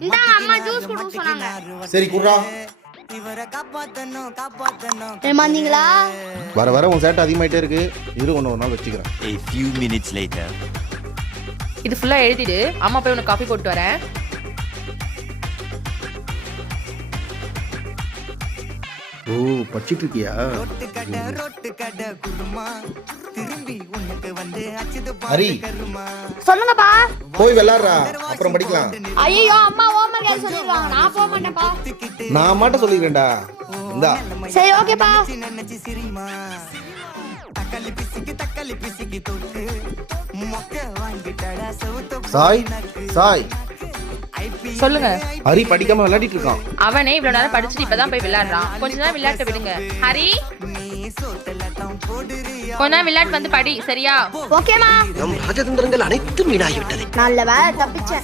இந்தாங்க அம்மா ஜூஸ் கொடுக்க சொன்னாங்க. சரி குர்ரா ஏமாந்தீங்களா வர வர உன் சேட்டை அதிகமாயிட்டே இருக்கு. இரு ஒன்று ஒரு நாள் வச்சுக்கிறேன். A few minutes later. இது ஃபுல்லா எழுதிடு. அம்மா போய் உனக்கு காஃபி போட்டு வரேன். ஓ படிச்சிட்டு இருக்கியா? ஹரி. சொல்லுங்கப்பா. போய் விளாட்றா. அப்புறம் படிக்கலாம். ஐயோ அம்மா ஹோம்ஒர்க் எழுத சொல்லிருவாங்க. நான் போக மாட்டேன்ப்பா. நான் மாட்ட சொல்லிக்கிறேன்டா. இந்தா. சரி ஓகேப்பா. சாய் சாய். சொல்லுங்க. ஹரி படிக்காம விளையாடிட்டு இருக்கான் அவனே இவ்வளவு நேரம் படிச்சுட்டு இப்பதான் போய் விளையாடுறான். கொஞ்ச நேரம் விளையாட்டு விடுங்க. ஹரி? கொஞ்ச நேரம் விளையாட்டு வந்து படி சரியா? ஓகேமா நம் ராஜதந்திரங்கள் அனைத்தும் வீணாகிவிட்டது. நல்ல வேலை தப்பிச்சேன்.